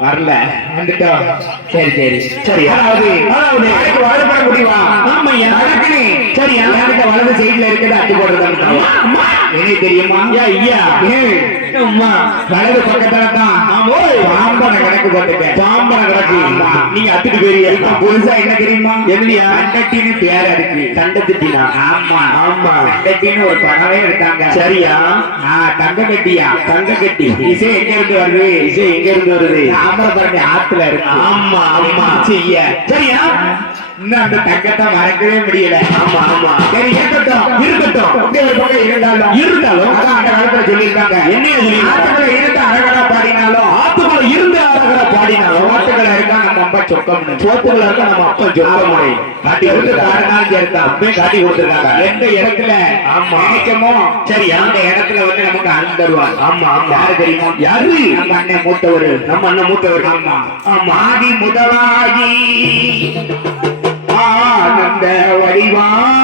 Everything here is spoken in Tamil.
வரல. வந்துட்டோம் சரி சரி. சரி. அதாவது அதாவது. நடக்குனே சரி, எனக்கு வலது சைடுல இருக்குது அட்டு போடுறது. என்ன தெரியுமா? ஐயா, அம்மா. வலது பக்கத்துல தான். பாம்பனை கணக்கு போட்டுட்டேன். பாம்பன கிடக்கு ஆமா. நீங்க போயிருங்க இப்ப புதுசா என்ன தெரியுமா? என்னடியா? கண்டட்டின்னு பேர் அதுக்கு கண்டத்திட்டினா ஆமா. ஆமா. கண்டட்டின்னு ஒரு படமே எடுத்தாங்க. சரியா? தங்க கட்டியா? தங்க கட்டி. இசை எங்க இருந்து வருது? இசை எங்க இருந்து வருது? தாமிரபரணி ஆத்துல இருக்கு. ஆமா ஆமா. செய்ய. சரியா? இன்னும் அந்த தங்கத்தை மறக்கவே முடியல. ஆமா ஆமா. சரி இருக்கட்டும் இருக்கட்டும். இப்படி ஒரு பக்கம் இருந்தாலும் இருந்தாலும் அதான் அந்த காலத்துல சொல்லியிருக்காங்க. என்னைய சொல்லியிருக்காங்க? ஆத்துக்குள்ள இருந்து அழகடா பாடினாலும் ஆத்துக்குள்ள இருந்து ஆடுகிற பாடினாலும் ஓட்டுகளை இருக்கா நம்ம அப்பா சொக்கம்னு. சோத்துக்குள்ள இருக்க நம்ம அப்பா ஜொக்கமுறை காட்டி பாடினாலும் அப்பவே காட்டி கொடுத்துருக்காங்க. எந்த இடத்துல ஆமா. நினைக்கமோ சரி, அந்த இடத்துல வந்து நமக்கு அருள் தருவார். ஆமா ஆமா. யாரு தெரியுமா? யாரு? நம்ம அண்ணன் மூத்தவர். நம்ம அண்ணன் மூத்தவர். ஆமா. ஆமா. ஆதி முதலாகி. পাইবা